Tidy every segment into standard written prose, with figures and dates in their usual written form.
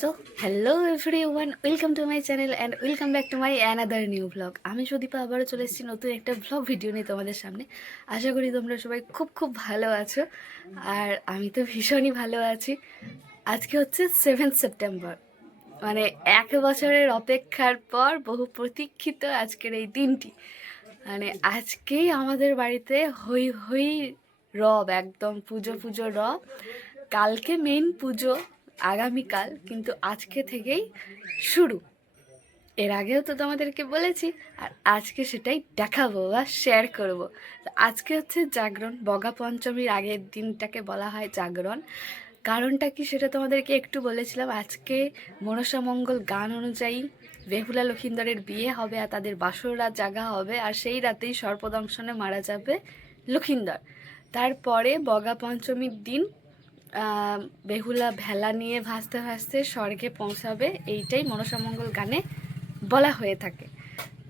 So hello everyone, welcome to my channel and welcome back to my another new blog. আমি সুদীপা আবারও চলে এসেছি নতুন একটা ব্লগ ভিডিও নিয়ে তোমাদের সামনে। আশা করি তোমরা সবাই খুব খুব ভালো আছো, আর আমি তো ভীষণই ভালো আছি। আজকে হচ্ছে 7 সেপ্টেম্বর, মানে 1 বছরের অপেক্ষার পর বহু প্রতীক্ষিত আজকের এই দিনটি। মানে আজকেই আমাদের বাড়িতে হই হই রব, একদম পুজো পুজো রব। কালকে মেন পুজো, আগামীকাল, কিন্তু আজকে থেকেই শুরু। এর আগেও তো তোমাদেরকে বলেছি, আর আজকে সেটাই দেখাবো বা শেয়ার করব। তো আজকে হচ্ছে জাগরণ, বগা পঞ্চমীর আগের দিনটাকে বলা হয় জাগরণ। কারণটা কি সেটা তোমাদেরকে একটু বলেছিলাম। আজকে মনসা মঙ্গল গান অনুযায়ী বেহুলা লক্ষিন্দরের বিয়ে হবে আর তাদের বাসর রাত জাগা হবে, আর সেই রাতেই সর্পদংশনে মারা যাবে লক্ষিন্দর। তারপরে বগা পঞ্চমীর দিন বেহুলা ভেলা নিয়ে ভাসতে ভাসতে স্বর্গে পৌঁছাবে, এইটাই মনসামঙ্গল গানে বলা হয়ে থাকে।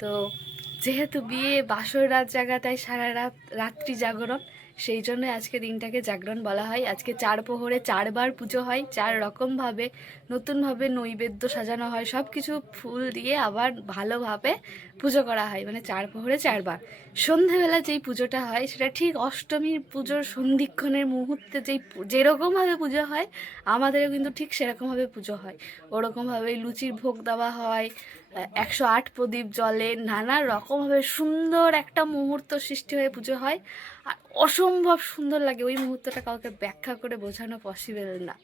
তো যেহেতু বিয়ে বাসর রাত জাগা, তাই সারা রাত রাত্রি জাগরণ, সেই জন্য আজকে দিনটাকে জাগরণ বলা হয়। আজকে 4 প্রহরে 4বার পুজো হয়, 4 রকমভাবে নতুনভাবে নৈবেদ্য সাজানো হয়, সব কিছু ফুল দিয়ে আবার ভালোভাবে পুজো করা হয়। মানে 4 প্রহরে 4বার। সন্ধেবেলা যেই পুজোটা হয় সেটা ঠিক অষ্টমীর পুজোর সন্ধিক্ষণের মুহূর্তে যেরকমভাবে পুজো হয়, আমাদেরও কিন্তু ঠিক সেরকমভাবে পুজো হয়। ওরকমভাবেই লুচির ভোগ দেওয়া হয়, 108 প্রদীপ জ্বলে, নানা রকমভাবে সুন্দর একটা মুহূর্ত সৃষ্টি হয়ে পুজো হয়। আর অসম্ভব সুন্দর লাগে ওই মুহূর্তটা, কাউকে ব্যাখ্যা করে বোঝানো পসিবল না।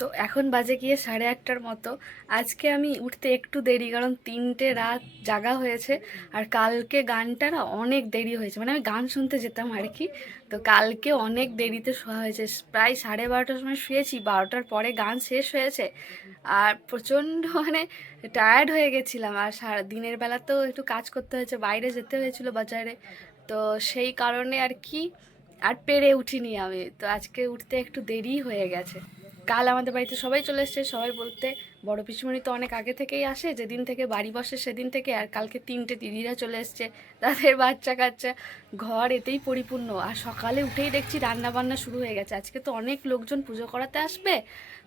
তো এখন বাজে গিয়ে 8:30টার মতো। আজকে আমি উঠতে একটু দেরি, কারণ 3টে রাত জাগা হয়েছে। আর কালকে গানটা না অনেক দেরি হয়েছে, মানে আমি গান শুনতে যেতাম আর কি। তো কালকে অনেক দেরিতে শোয়া হয়েছে, প্রায় 12:30টার সময় শুয়েছি, 12টার পরে গান শেষ হয়েছে। আর প্রচণ্ড মানে টায়ার্ড হয়ে গেছিলাম। আর সারা দিনের বেলাতেও একটু কাজ করতে হয়েছে, বাইরে যেতে হয়েছিল বাজারে। তো সেই কারণে আর কি আর পেরে উঠিনি আমি। তো আজকে উঠতে একটু দেরি হয়ে গেছে। কাল আমাদের বাড়িতে সবাই চলে এসছে, সবাই বলতে বড় পিসিমণি তো অনেক আগে থেকেই আসে, যেদিন থেকে বাড়ি বসে সেদিন থেকে। আর কালকে 3টে দিদিরা চলে এসছে, তাদের বাচ্চা কাচ্চা, ঘর এতেই পরিপূর্ণ। আর সকালে উঠেই দেখছি রান্না বান্না শুরু হয়ে গেছে। আজকে তো অনেক লোকজন পুজো করাতে আসবে,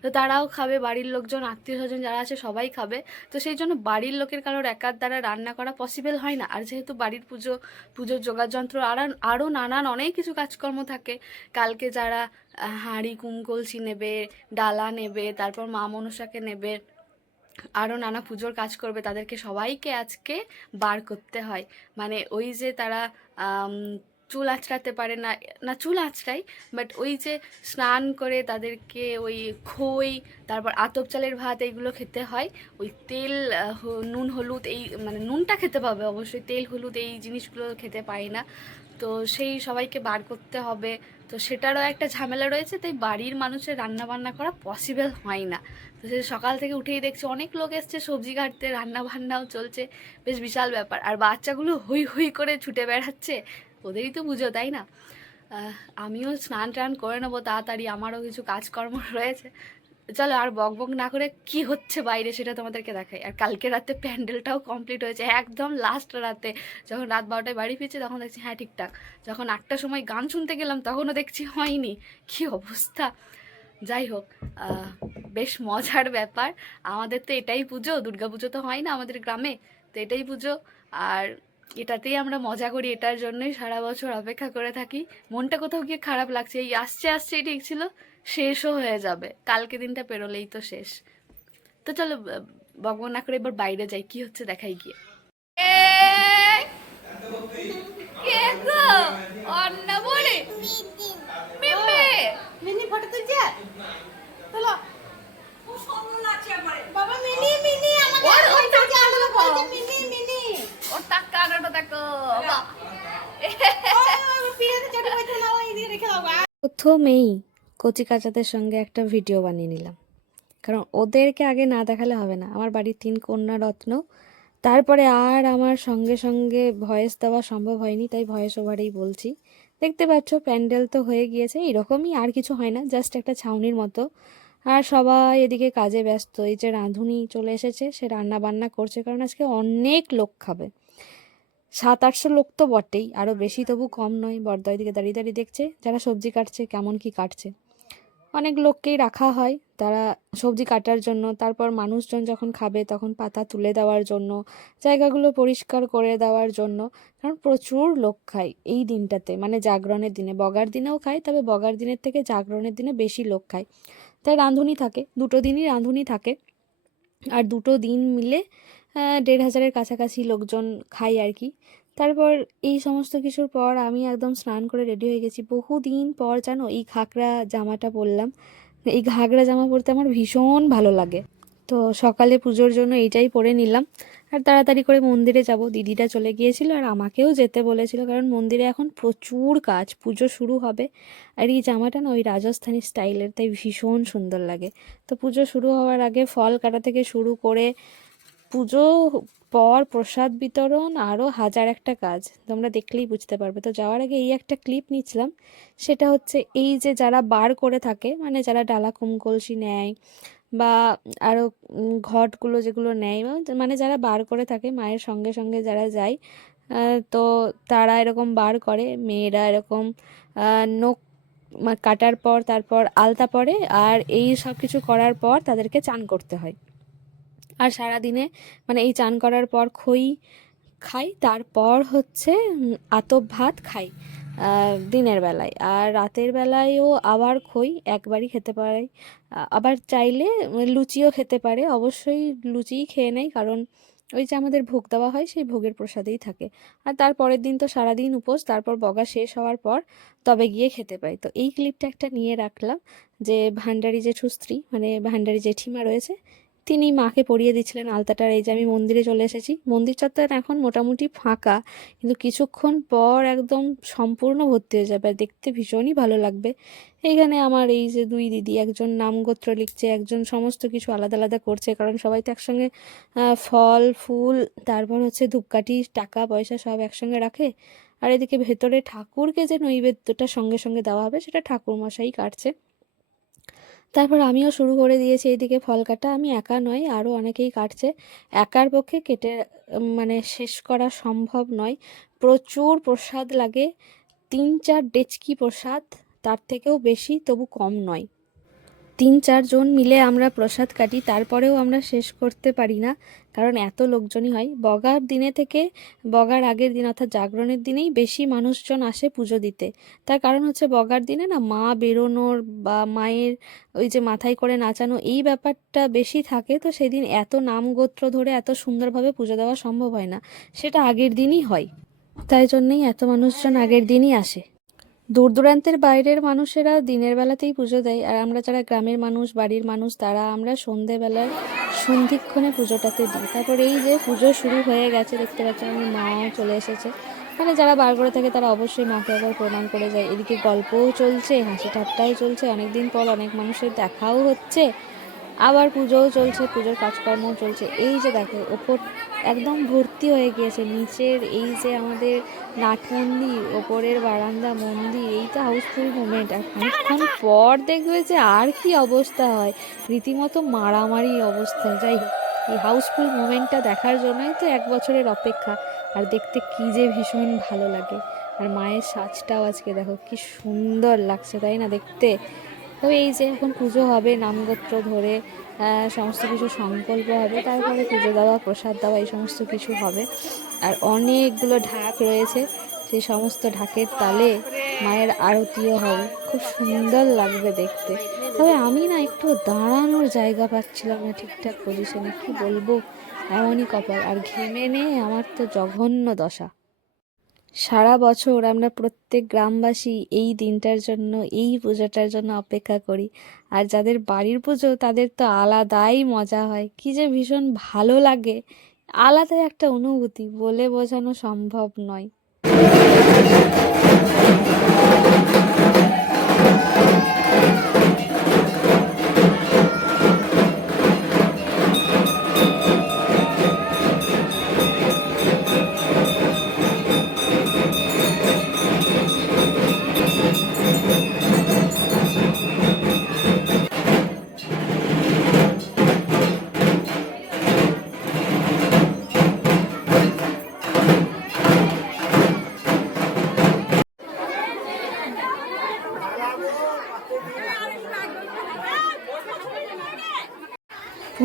তো তারাও খাবে, বাড়ির লোকজন আত্মীয় স্বজন যারা আছে সবাই খাবে। তো সেই জন্য বাড়ির লোকের কারোর একার দ্বারা রান্না করা পসিবল হয় না। আর যেহেতু বাড়ির পুজোর যোগাযন্ত্র আরও নানান অনেক কিছু কাজকর্ম থাকে। কালকে যারা হাঁড়ি কলসি নেবে, ডালা নেবে, তারপর মা মনসাকে নেবে, আরও নানা পুজোর কাজ করবে, তাদেরকে সবাইকে আজকে বার করতে হয়। মানে ওই যে তারা আম, চুল আঁচড়াতে পারে না, না চুল আঁচড়াই, বাট ওই যে স্নান করে তাদেরকে ওই খই, তারপর আতপ চালের ভাত, এইগুলো খেতে হয়। ওই তেল, নুন হলুদ, এই মানে নুনটা খেতে পাবে অবশ্যই, তেল হলুদ এই জিনিসগুলো খেতে পায় না। তো সেই সবাইকে বার করতে হবে। তো সেটারও একটা ঝামেলা রয়েছে, তাই বাড়ির মানুষের রান্না বান্না করা পসিবল হয় না। তো সে সকাল থেকে উঠেই দেখছি অনেক লোক এসছে সবজি কাটতে, রান্না বান্নাও চলছে, বেশ বিশাল ব্যাপার। আর বাচ্চাগুলো হই হই করে ছুটে বেড়াচ্ছে, ওদেরই তো পুজো, তাই না? আমিও স্নান টান করে নেবো তাড়াতাড়ি, আমারও কিছু কাজকর্ম রয়েছে। চলো আর বক বক না করে কি হচ্ছে বাইরে সেটা তোমাদেরকে দেখাই। আর কালকে রাতে প্যান্ডেলটাও কমপ্লিট হয়েছে, একদম লাস্ট রাতে। যখন রাত 12টায় বাড়ি ফিরছি তখন দেখছি হ্যাঁ ঠিকঠাক। যখন 8টার সময় গান শুনতে গেলাম তখনও দেখছি হয়নি। কি অবস্থা! যাই হোক, বেশ মজার ব্যাপার। আমাদের তো এটাই পুজো, দুর্গাপুজো তো হয় না আমাদের গ্রামে, তো এটাই পুজো। আর এটাতেই আমরা মজা করি, এটার জন্যই সারা বছর অপেক্ষা করে থাকি। মনটা কোথাও গিয়ে খারাপ লাগছে, এই আসছে আসছেই ঠিক ছিল, শেষও হয়ে যাবে, কালকে দিনটা পেরোলেই তো শেষ। তো চলো বকবক না করে এবার বাইরে যাই, কি হচ্ছে দেখাই গিয়ে। কে গো? অন্নপূর্ণা? মিমি? মিনি ফটো তুলছে? চলো। বাবা মিনি মিনি আমাকে বলছে মিনি মিনি। ওর টাকা আনাটা দেখো। প্রথমেই কচি কাচাদের সঙ্গে একটা ভিডিও বানিয়ে নিলাম, কারণ ওদেরকে আগে না দেখালে হবে না। আমার বাড়ির 3 কন্যা রত্ন, তারপরে আর আমার সঙ্গে সঙ্গে ভয়েস দেওয়া সম্ভব হয়নি, তাই ভয়েস ওভারেই বলছি। দেখতে পাচ্ছ প্যান্ডেল তো হয়ে গিয়েছে, এরকমই, আর কিছু হয় না, জাস্ট একটা ছাউনির মতো। আর সবাই এদিকে কাজে ব্যস্ত। এই যে রাঁধুনি চলে এসেছে, সে রান্না বান্না করছে, কারণ আজকে অনেক লোক খাবে। 700-800 লোক তো বটেই, আরও বেশি তবু কম নয়। বড়দা দিকে দাঁড়িয়ে দাঁড়িয়ে দেখছে যারা সবজি কাটছে কেমন কি কাটছে। অনেক লোককেই রাখা হয়, তারা সবজি কাটার জন্য, তারপর মানুষজন যখন খাবে তখন পাতা তুলে দেওয়ার জন্য, জায়গাগুলো পরিষ্কার করে দেওয়ার জন্য। কারণ প্রচুর লোক খায় এই দিনটাতে, মানে জাগরণের দিনে। বগার দিনেও খায়, তবে বগার দিনের থেকে জাগরণের দিনে বেশি লোক খায়। তাই রাঁধুনি থাকে, দুটো দিনই রাঁধুনি থাকে। আর দুটো দিন মিলে ১,৫০০-এর কাছাকাছি লোকজন খায় আর কি। তারপর এই সমস্ত কিছুর পর আমি একদম স্নান করে রেডি হয়ে গেছি। বহুদিন পর জানো এই ঘাগরা জামাটা পরলাম। এই ঘাগরা জামা পরতে আমার ভীষণ ভালো লাগে। তো সকালে পুজোর জন্য এইটাই পরে নিলাম। আর তাড়াতাড়ি করে মন্দিরে যাব, দিদিটা চলে গিয়েছিল আর আমাকেও যেতে বলেছিল, কারণ মন্দিরে এখন প্রচুর কাজ, পুজো শুরু হবে। আর এই জামাটা না ওই রাজস্থানি স্টাইলের, তাই ভীষণ সুন্দর লাগে। তো পুজো শুরু হওয়ার আগে ফল কাটা থেকে শুরু করে পুজো পর প্রসাদ বিতরণ আরও হাজার একটা কাজ, তোমরা দেখলেই বুঝতে পারবে। তো যাওয়ার আগে এই একটা ক্লিপ নিচ্ছিলাম, সেটা হচ্ছে এই যে যারা বার করে থাকে, মানে যারা ডালা কলসি নেয় বা আরও ঘটগুলো যেগুলো নেয়, মানে যারা বার করে থাকে মায়ের সঙ্গে সঙ্গে যারা যায়, তো তারা এরকম বার করে। মেয়েরা এরকম নখ কাটার পর তারপর আলতা পরে, আর এই সব কিছু করার পর তাদেরকে চান করতে হয়। আর সারাদিনে মানে এই চান করার পর খই খাই, তারপর হচ্ছে আতপ ভাত খাই দিনের বেলায়। আর রাতের বেলায়ও আবার খই একবারই খেতে পারে। আবার চাইলে লুচিও খেতে পারে, অবশ্যই লুচিই খেয়ে নেয়, কারণ ওই যে আমাদের ভোগ দেওয়া হয় সেই ভোগের প্রসাদেই থাকে। আর তারপরের দিন তো সারাদিন উপোস, তারপর বগা শেষ হওয়ার পর তবে গিয়ে খেতে পাই। তো এই ক্লিপটা একটা নিয়ে রাখলাম, যে ভান্ডারি জেঠু স্ত্রী, মানে ভান্ডারি জেঠিমা রয়েছে, তিনি মাকে পরিয়ে দিচ্ছিলেন আলতাটার। এই যে আমি মন্দিরে চলে এসেছি, মন্দির চত্বর এখন মোটামুটি ফাঁকা, কিন্তু কিছুক্ষণ পর একদম সম্পূর্ণ ভর্তি হয়ে যাবে, আর দেখতে ভীষণই ভালো লাগবে। এইখানে আমার এই যে দুই দিদি, একজন নামগোত্র লিখছে, একজন সমস্ত কিছু আলাদা আলাদা করছে, কারণ সবাই তো একসঙ্গে ফল ফুল, তারপর হচ্ছে ধূপকাঠি, টাকা পয়সা সব একসঙ্গে রাখে। আর এদিকে ভেতরে ঠাকুরকে যে নৈবেদ্যটা সঙ্গে সঙ্গে দেওয়া হবে সেটা ঠাকুরমশাই কাটছে। তারপর আমিও শুরু করে দিয়েছি এইদিকে ফল কাটা। আমি একা নয়, আরও অনেকেই কাটছে। একার পক্ষে কেটে মানে শেষ করা সম্ভব নয়, প্রচুর প্রসাদ লাগে। ৩-৪ ডেচকি প্রসাদ, তার থেকেও বেশি, তবু কম নয়। ৩-৪ জন মিলে আমরা প্রসাদ কাটি, তারপরেও আমরা শেষ করতে পারি না, কারণ এত লোকজনই হয়। বগার দিনে থেকে বগার আগের দিন অর্থাৎ জাগরণের দিনেই বেশি মানুষজন আসে পুজো দিতে। তার কারণ হচ্ছে বগার দিনে না মা বেরোনোর বা মায়ের ওই যে মাথায় করে নাচানো, এই ব্যাপারটা বেশি থাকে। তো সেদিন এত নাম গোত্র ধরে এত সুন্দরভাবে পুজো দেওয়া সম্ভব হয় না, সেটা আগের দিনই হয়। তাই জন্যই এত মানুষজন আগের দিনই আসে। দূর দূরান্তের বাইরের মানুষেরা দিনের বেলাতেই পুজো দেয়, আর আমরা যারা গ্রামের মানুষ, বাড়ির মানুষ, তারা আমরা সন্ধেবেলার সন্ধিক্ষণে পুজোটাতে দিই। তারপর এই যে পুজো শুরু হয়ে গেছে, দেখতে পাচ্ছি আমার মাও চলে এসেছে। মানে যারা বার করে থাকে তারা অবশ্যই মাকে একবার প্রণাম করে যায়। এদিকে গল্পও চলছে, হাসি ঠাট্টাও চলছে, অনেকদিন পর অনেক মানুষের দেখাও হচ্ছে, আবার পুজোও চলছে, পুজোর কাজকর্মও চলছে। এই যে দেখো ওপর একদম ভর্তি হয়ে গিয়েছে, নিচের এই যে আমাদের নাট মন্দির, ওপরের বারান্দা মন্দির, এইটা হাউসফুল মোমেন্ট। আর খানিকক্ষণ পর দেখবে যে আর কি অবস্থা হয়, রীতিমতো মারামারি অবস্থা। যাই হোক, এই হাউসফুল মোমেন্টটা দেখার জন্যই তো 1 বছরের অপেক্ষা। আর দেখতে কি যে ভীষণ ভালো লাগে। আর মায়ের সাজটাও আজকে দেখো কি সুন্দর লাগছে, তাই না দেখতে? তবে এই যে এখন পুজো হবে, নামগোত্র ধরে সমস্ত কিছু সংকল্প হবে, তারপরে পুজো দেওয়া, প্রসাদ দেওয়া, এই সমস্ত কিছু হবে। আর অনেকগুলো ঢাক রয়েছে, সেই সমস্ত ঢাকের তালে মায়ের আরতিও হবে, খুব সুন্দর লাগবে দেখতে। তবে আমি না একটু দাঁড়ানোর জায়গা পাচ্ছিলাম না ঠিকঠাক পজিশনে, কি বলবো, এমনই কপাল। আর ঘেমে নিয়ে আমার তো জঘন্য দশা। সারা বছর আমরা প্রত্যেক গ্রামবাসী এই দিনটার জন্য, এই পুজোটার জন্য অপেক্ষা করি। আর যাদের বাড়ির পুজো তাদের তো আলাদাই মজা হয়, কি যে ভীষণ ভালো লাগে, আলাদাই একটা অনুভূতি, বলে বোঝানো সম্ভব নয়।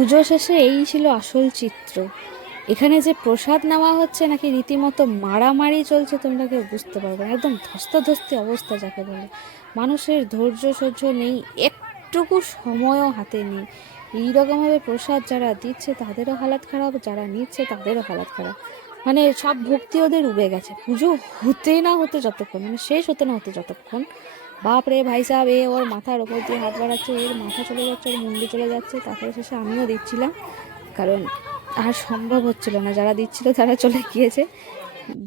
পুজো শেষে এই ছিল আসল চিত্র। এখানে যে প্রসাদ নেওয়া হচ্ছে নাকি রীতিমতো মারামারি চলছে তোমরা কেউ বুঝতে পারবে না। একদম ধস্তাধস্তি অবস্থা যাকে বলে। মানুষের ধৈর্য সহ্য নেই, একটুকু সময়ও হাতে নেই। এইরকমভাবে প্রসাদ যারা দিচ্ছে তাদেরও হালাত খারাপ, যারা নিচ্ছে তাদেরও হালাত খারাপ। মানে সব ভক্তি ওদের উবে গেছে। পুজো হতে না হতে যতক্ষণ, মানে শেষ হতে না হতে যতক্ষণ, বাপ রে ভাই সাহেব, এ ওর মাথার ওপর দিয়ে হাত বাড়াচ্ছে, এর মাথা চলে যাচ্ছে, ওর মুন্ডি চলে যাচ্ছে। তারপরে শেষে আমিও দিচ্ছিলাম, কারণ আর সম্ভব হচ্ছিল না। যারা দিচ্ছিল তারা চলে গিয়েছে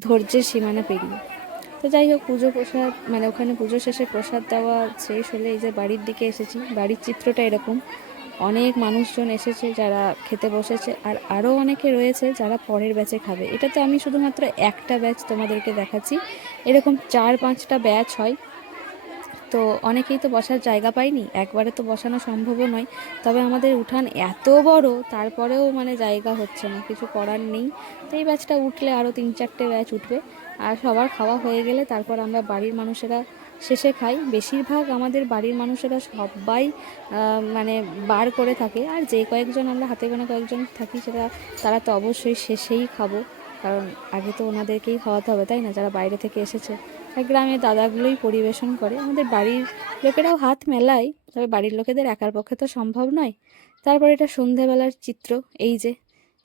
ধৈর্যের সীমানা পেরিয়ে। তো যাই হোক, পুজো প্রসাদ মানে ওখানে পুজো শেষে প্রসাদ দেওয়া শেষ হলে এই যে বাড়ির দিকে এসেছি। বাড়ির চিত্রটা এরকম, অনেক মানুষজন এসেছে যারা খেতে বসেছে, আর আরও অনেকে রয়েছে যারা পরের ব্যাচে খাবে। এটাতে আমি শুধুমাত্র একটা ব্যাচ তোমাদেরকে দেখাচ্ছি, এরকম 4-5টা ব্যাচ হয়। তো অনেকেই তো বসার জায়গা পায়নি, একবারে তো বসানো সম্ভবও নয়। তবে আমাদের উঠান এত বড়, তারপরেও মানে জায়গা হচ্ছে না, কিছু করার নেই। তো এই ব্যাচটা উঠলে আরও 3-4টে ব্যাচ উঠবে, আর সবার খাওয়া হয়ে গেলে তারপর আমরা বাড়ির মানুষেরা শেষে খাই। বেশিরভাগ আমাদের বাড়ির মানুষেরা সবাই মানে বার করে থাকে, আর যে কয়েকজন আমরা হাতে গোনা কয়েকজন থাকি সেটা তারা তো অবশ্যই শেষেই খাবো, কারণ আগে তো ওনাদেরকেই খাওয়াতে হবে, তাই না, যারা বাইরে থেকে এসেছে। আর গ্রামের দাদাগুলোই পরিবেশন করে, আমাদের বাড়ির লোকেরাও হাত মেলায়, তবে বাড়ির লোকেদের একার পক্ষে তো সম্ভব নয়। তারপর এটা সন্ধেবেলার চিত্র। এই যে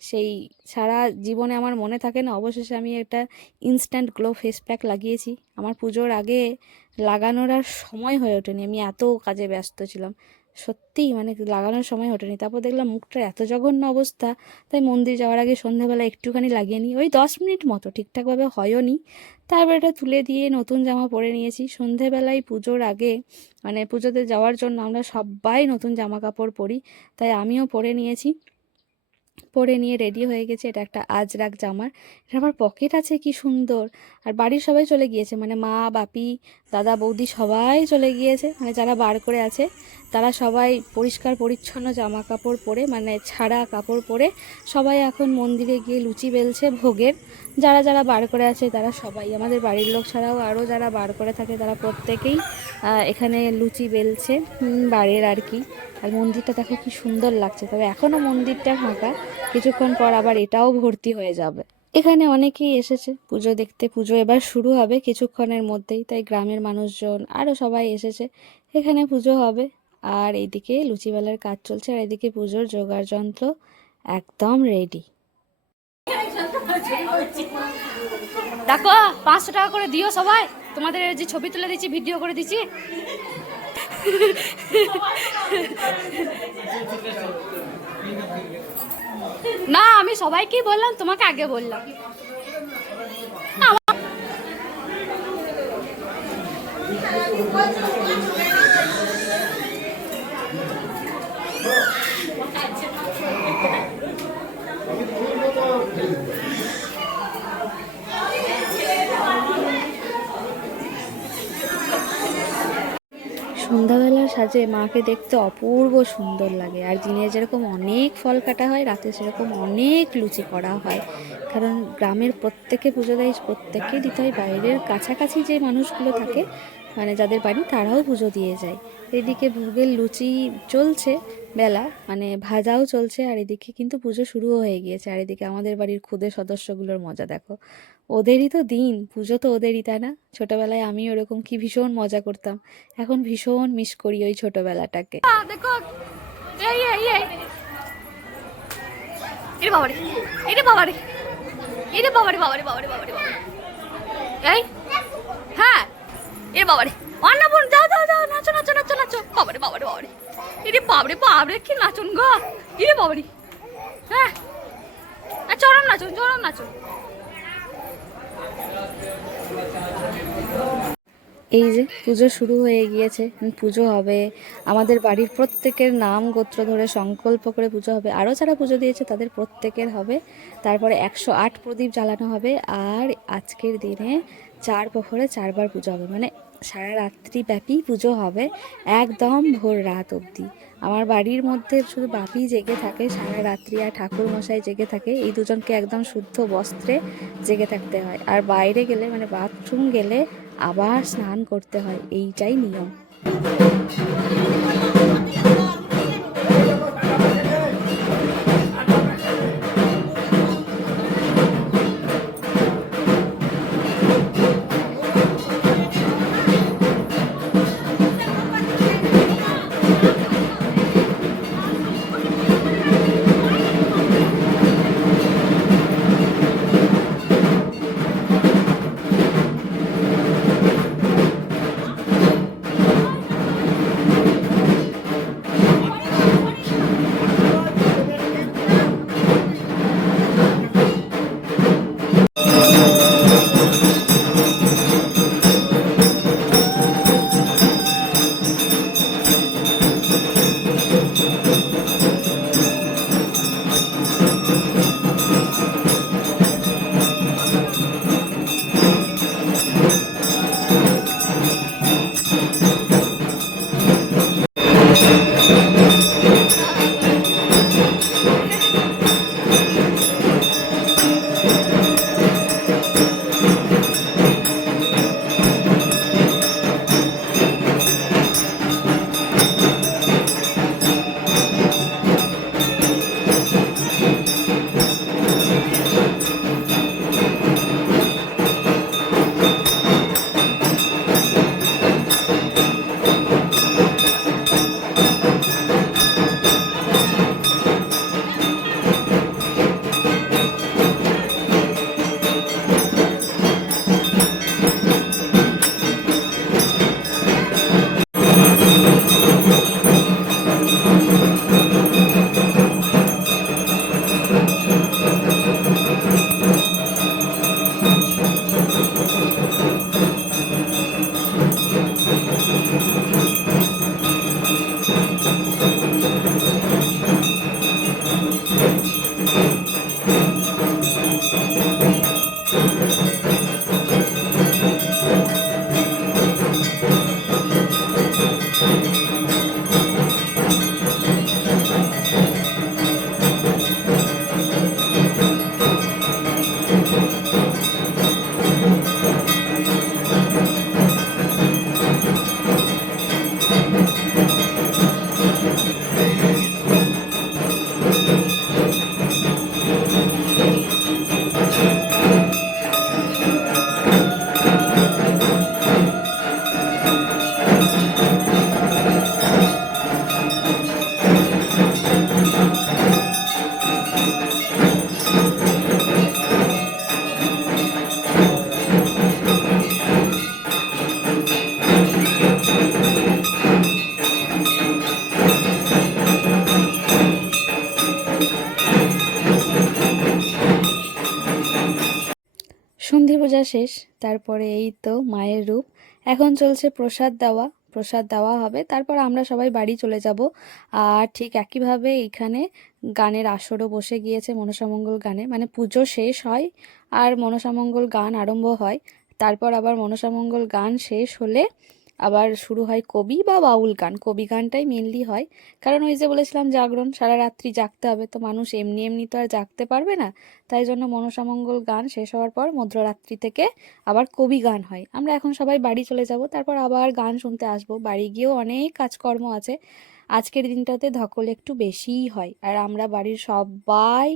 সেই সারা জীবনে আমার মনে থাকে না, অবশেষে আমি একটা ইনস্ট্যান্ট গ্লো ফেস প্যাক লাগিয়েছি। আমার পুজোর আগে লাগানোর আর সময় হয়ে ওঠেনি, আমি এত কাজে ব্যস্ত ছিলাম। সত্যিই মানে লাগানোর সময় ওঠেনি। তারপর দেখলাম মুখটার এত জঘন্য অবস্থা, তাই মন্দির যাওয়ার আগে সন্ধ্যাবেলা একটুখানি লাগিয়ে নিই, ওই 10 মিনিট মতো, ঠিকঠাকভাবে হয়ও নি। তারপর এটা তুলে দিয়ে নতুন জামা পরে নিয়েছি। সন্ধেবেলায় পুজোর আগে মানে পুজোতে যাওয়ার জন্য আমরা সবাই নতুন জামা কাপড় পরি, তাই আমিও পরে নিয়েছি। পরে নিয়ে রেডি হয়ে গেছে। এটা একটা আজরাক জামার, এটা আবার পকেট আছে, কি সুন্দর। আর বাড়ির সবাই চলে গিয়েছে, মানে মা বাপি দাদা বৌদি সবাই চলে গিয়েছে, মানে যারা বার করে আছে তারা সবাই পরিষ্কার পরিচ্ছন্ন জামা কাপড় পরে, মানে ছাড়া কাপড় পরে সবাই এখন মন্দিরে গিয়ে লুচি বেলছে ভোগের। যারা যারা বার করে আছে তারা সবাই, আমাদের বাড়ির লোক ছাড়াও আরও যারা বার করে থাকে তারা প্রত্যেকেই এখানে লুচি বেলছে বাড়ির আর কি। আর মন্দিরটা দেখো কি সুন্দর লাগছে। তবে এখনও মন্দিরটা ফাঁকা, কিছুক্ষণ পর আবার এটাও ভর্তি হয়ে যাবে। এখানে অনেকেই এসেছে পুজো দেখতে। পুজো এবার শুরু হবে কিছুক্ষণের মধ্যেই, তাই গ্রামের মানুষজন আরও সবাই এসেছে, এখানে পুজো হবে। আর এইদিকে লুচিবেলার কাজ চলছে, আর এদিকে পুজোর জোগাড় যন্ত্র একদম রেডি। দেখো 500 টাকা করে দিও সবাই, তোমাদের যে ছবি তুলে দিচ্ছি, ভিডিও করে দিচ্ছি। না আমি সবাইকেই বললাম, তোমাকে আগে বললাম। সন্ধ্যাবেলার সাজে মাকে দেখতে অপূর্ব সুন্দর লাগে। আর দিনে যেরকম অনেক ফল কাটা হয়, রাতে সেরকম অনেক লুচি করা হয়, কারণ গ্রামের প্রত্যেকে পুজো দেয়, প্রত্যেককে দিতে হয়। বাইরের কাছাকাছি যে মানুষগুলো থাকে মানে যাদের বাড়ি, তারাও পুজো দিয়ে যায়। এদিকে ভোগের লুচি চলছে বেলা, মানে ভাজাও চলছে, আর এদিকে কিন্তু পুজো শুরুও হয়ে গিয়েছে। আর এদিকে আমাদের বাড়ির ক্ষুদে সদস্যগুলোর মজা দেখো, ওদেরই তো দিন, পুজো তো ওদেরই, তাই না? ছোটবেলায় আমি ওরকম কি ভীষণ মজা করতাম, এখন ভীষণ মিস করি ওই ছোটবেলাটাকে। দেখো এই এই এই এরে বাবারে, এরে বাবারে, এরে বাবারে, বাবারে বাবারে বাবারে বাবারে, এই হ্যাঁ এরে বাবারে, অন্নপূর্ণ যাও যাও যাও, নাচো নাচো নাচো নাচো, বাবারে বাবারে বাবারে, এরে বাবারে বাবারে, কি নাচুন গো, এরে বাবারে, হ্যাঁ চরম নাচুন, চরম নাচুন। এই যে পুজো শুরু হয়ে গিয়েছে, পুজো হবে। আমাদের বাড়ির প্রত্যেকের নাম গোত্র ধরে সংকল্প করে পুজো হবে, আরও যারা পুজো দিয়েছে তাদের প্রত্যেকের হবে। তারপরে 108 প্রদীপ জ্বালানো হবে। আর আজকের দিনে 4 প্রহরে 4বার পুজো হবে, মানে সারা রাত্রি ব্যাপী পুজো হবে, একদম ভোর রাত অবধি। আমার বাড়ির মধ্যে শুধু বাপি জেগে থাকে সারা রাত্রি, আর ঠাকুর মশাই জেগে থাকে। এই দুজনকে একদম শুদ্ধ বস্ত্রে জেগে থাকতে হয়। আর বাইরে গেলে মানে বাথরুম গেলে আবার স্নান করতে হয়, এইটাই নিয়ম। সন্ধি পূজা শেষ, তারপরে এই তো মায়ের রূপ। এখন চলছে প্রসাদ দেওয়া হবে, তারপর আমরা সবাই বাড়ি চলে যাব। আর ঠিক একইভাবে এখানে গানের আসরও বসে গিয়েছে মনসামঙ্গল গানে, মানে পুজো শেষ হয় আর মনসামঙ্গল গান আরম্ভ হয়। তারপর আবার মনসামঙ্গল গান শেষ হলে আবার শুরু হয় কবি বা বাউল গান। কবি গানটাই মেনলি হয়, কারণ ওই যে বলেছিলাম জাগরণ, সারা রাত্রি জাগতে হবে, তো মানুষ এমনি এমনি তো আর জাগতে পারবে না। তাই জন্য মনসামঙ্গল গান শেষ হওয়ার পর মধ্যরাত্রি থেকে আবার কবি গান হয়। আমরা এখন সবাই বাড়ি চলে যাব, তারপর আবার গান শুনতে আসবো। বাড়ি গিয়েও অনেক কাজকর্ম আছে। আজকের দিনটাতে ধকল একটু বেশিই হয়, আর আমরা বাড়ির সবাই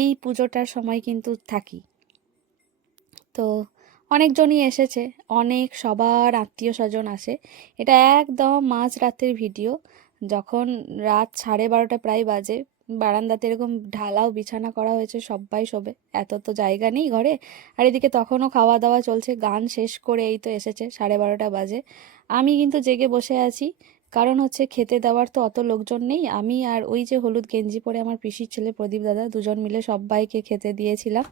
এই পুজোটার সময় কিন্তু থাকি। তো অনেকজনই এসেছে, অনেক সবার আত্মীয় স্বজন আসে। এটা একদম মাঝ রাতের ভিডিও, যখন রাত 12:30 প্রায় বাজে। বারান্দাতে এরকম ঢালাও বিছানা করা হয়েছে, সবাই শোবে, এত তো জায়গা নেই ঘরে। আর এদিকে তখনও খাওয়া দাওয়া চলছে, গান শেষ করে এই তো এসেছে, 12:30 বাজে। আমি কিন্তু জেগে বসে আছি, কারণ হচ্ছে খেতে দেওয়ার তো অত লোকজন নেই। আমি আর ওই যে হলুদ গেঞ্জি পরে আমার পিসির ছেলে প্রদীপ দাদা, দুজন মিলে সবাইকে খেতে দিয়েছিলাম।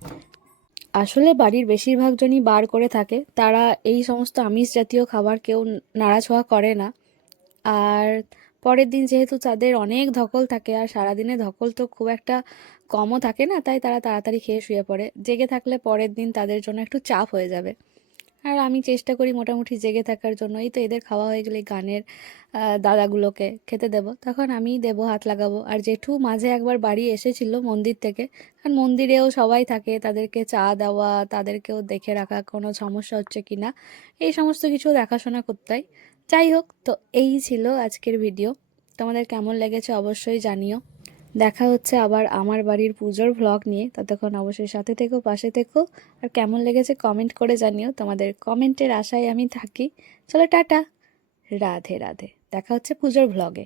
আসলে বাড়ির বেশিরভাগ জনই বার করে থাকে, তারা এই সমস্ত আমিষ জাতীয় খাবার কেউ নাড়াছোঁয়া করে না। আর পরের দিন যেহেতু তাদের অনেক ধকল থাকে, আর সারাদিনে ধকল তো খুব একটা কমও থাকে না, তাই তারা তাড়াতাড়ি খেয়ে শুয়ে পড়ে। জেগে থাকলে পরের দিন তাদের জন্য একটু চাপ হয়ে যাবে। আর আমি চেষ্টা করি মোটামুটি জেগে থাকার জন্য। এই তো এদের খাওয়া হয়ে গেলে গানের দাদাগুলোকে খেতে দেব, তখন আমিই দেবো, হাত লাগাবো। আর জেঠু মাঝে একবার বাড়ি এসেছিল মন্দির থেকে, কারণ মন্দিরেও সবাই থাকে, তাদেরকে চা দেওয়া, তাদেরকেও দেখে রাখা কোনো সমস্যা হচ্ছে কি না, এই সমস্ত কিছু দেখাশোনা করতে হয়। যাই হোক, তো এই ছিল আজকের ভিডিও। তোমাদের কেমন লেগেছে অবশ্যই জানিও। দেখা হচ্ছে আবার আমার বাড়ির পুজোর ভ্লগ নিয়ে। ততক্ষণ অবশ্যই সাথে থেকো, পাশে থেকো। আর কেমন লেগেছে কমেন্ট করে জানিও, তোমাদের কমেন্টের আশায় আমি থাকি। চলো টাটা, রাধে রাধে, দেখা হচ্ছে পুজোর ভ্লগে।